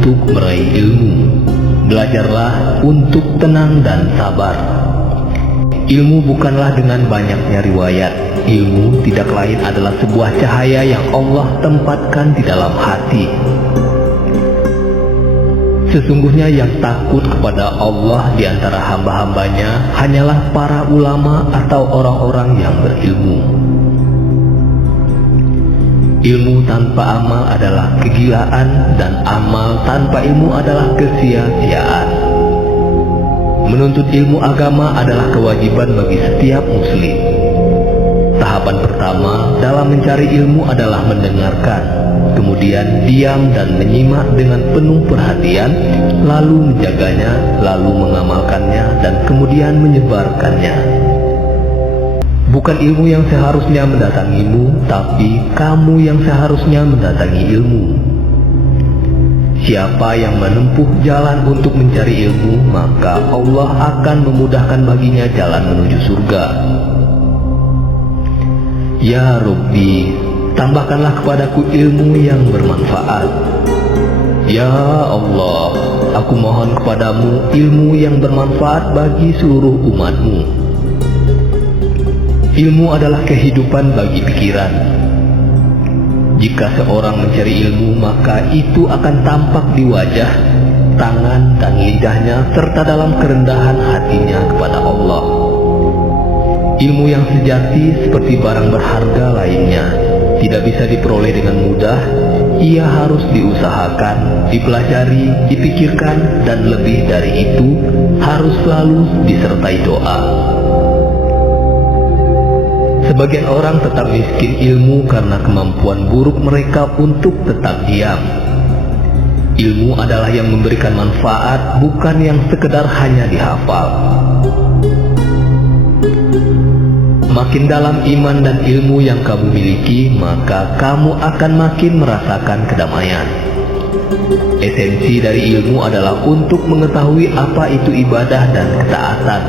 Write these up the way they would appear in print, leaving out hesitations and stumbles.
untuk meraih ilmu. Belajarlah untuk tenang dan sabar. Ilmu bukanlah dengan banyaknya riwayat. Ilmu tidak lain adalah sebuah cahaya yang Allah tempatkan di dalam hati. Sesungguhnya yang takut kepada Allah di antara hamba-hambanya hanyalah para ulama atau orang-orang yang berilmu. Ilmu tanpa amal adalah kegilaan, dan amal tanpa ilmu adalah kesia-siaan. Menuntut ilmu agama adalah kewajiban bagi setiap muslim. Tahapan pertama dalam mencari ilmu adalah mendengarkan, kemudian diam dan menyimak dengan penuh perhatian, lalu menjaganya, lalu mengamalkannya, dan kemudian menyebarkannya. Bukan ilmu yang seharusnya mendatangimu, tapi kamu yang seharusnya mendatangi ilmu. Siapa yang menempuh jalan untuk mencari ilmu, maka Allah akan memudahkan baginya jalan menuju surga. Ya Rabbi, tambahkanlah kepadaku ilmu yang bermanfaat. Ya Allah, aku mohon kepadamu ilmu yang bermanfaat bagi seluruh umatmu. Ilmu adalah kehidupan bagi pikiran. Jika seorang mencari ilmu, maka itu akan tampak di wajah, tangan, dan lidahnya, serta dalam kerendahan hatinya kepada Allah. Ilmu yang sejati seperti barang berharga lainnya, tidak bisa diperoleh dengan mudah. Ia harus diusahakan, dipelajari, dipikirkan, dan lebih dari itu, harus selalu disertai doa. Sebagian orang tetap miskin ilmu karena kemampuan buruk mereka untuk tetap diam. Ilmu adalah yang memberikan manfaat, bukan yang sekedar hanya dihafal. Makin dalam iman dan ilmu yang kamu miliki, maka kamu akan makin merasakan kedamaian. Esensi dari ilmu adalah untuk mengetahui apa itu ibadah dan ketaatan.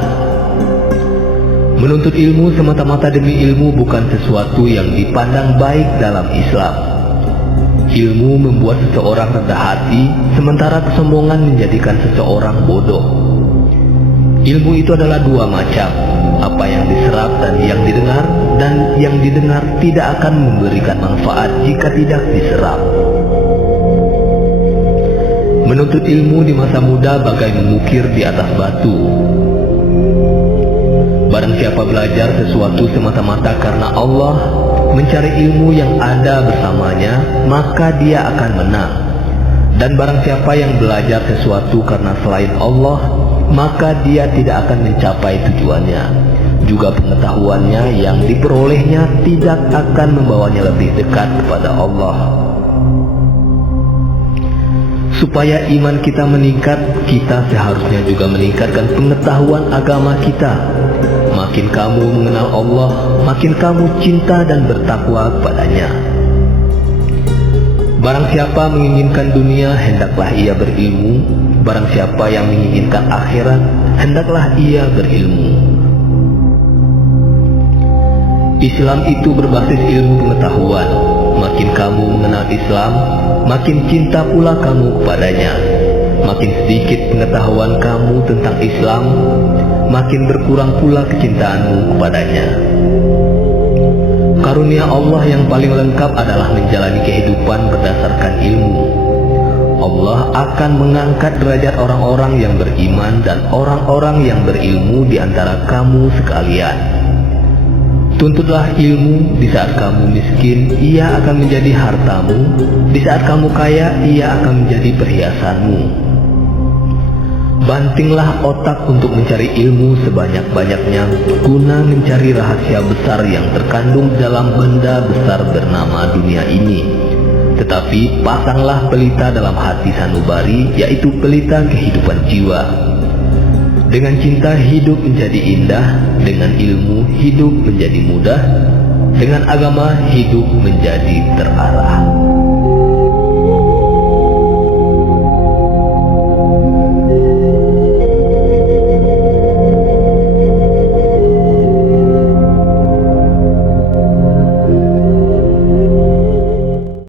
Menuntut ilmu semata-mata demi ilmu bukan sesuatu yang dipandang baik dalam Islam. Ilmu membuat seseorang rendah hati, sementara kesombongan menjadikan seseorang bodoh. Ilmu itu adalah dua macam, apa yang diserap dan yang didengar tidak akan memberikan manfaat jika tidak diserap. Menuntut ilmu di masa muda bagai mengukir di atas batu. Barang siapa belajar sesuatu semata-mata karena Allah, mencari ilmu yang ada bersamanya, maka dia akan menang. Dan barang siapa yang belajar sesuatu karena selain Allah, maka dia tidak akan mencapai tujuannya. Juga pengetahuannya yang diperolehnya tidak akan membawanya lebih dekat kepada Allah. Supaya iman kita meningkat, kita seharusnya juga meningkatkan pengetahuan agama kita. Makin kamu mengenal Allah, makin kamu cinta dan bertakwa kepadanya. Barang siapa menginginkan dunia, hendaklah ia berilmu. Barang siapa yang menginginkan akhirat, hendaklah ia berilmu. Islam itu berbasis ilmu pengetahuan. Makin kamu mengenal Islam, makin cinta pula kamu kepadanya. Makin sedikit pengetahuan kamu tentang Islam, makin berkurang pula kecintaanmu kepadanya. Karunia Allah yang paling lengkap adalah menjalani kehidupan berdasarkan ilmu. Allah akan mengangkat derajat orang-orang yang beriman dan orang-orang yang berilmu di antara kamu sekalian. Tuntutlah ilmu. Di saat kamu miskin, ia akan menjadi hartamu. Di saat kamu kaya, ia akan menjadi perhiasanmu. Bantinglah otak untuk mencari ilmu sebanyak-banyaknya, guna mencari rahasia besar yang terkandung dalam benda besar bernama dunia ini. Tetapi pasanglah pelita dalam hati sanubari, yaitu pelita kehidupan jiwa. Dengan cinta hidup menjadi indah, dengan ilmu hidup menjadi mudah, dengan agama hidup menjadi terarah.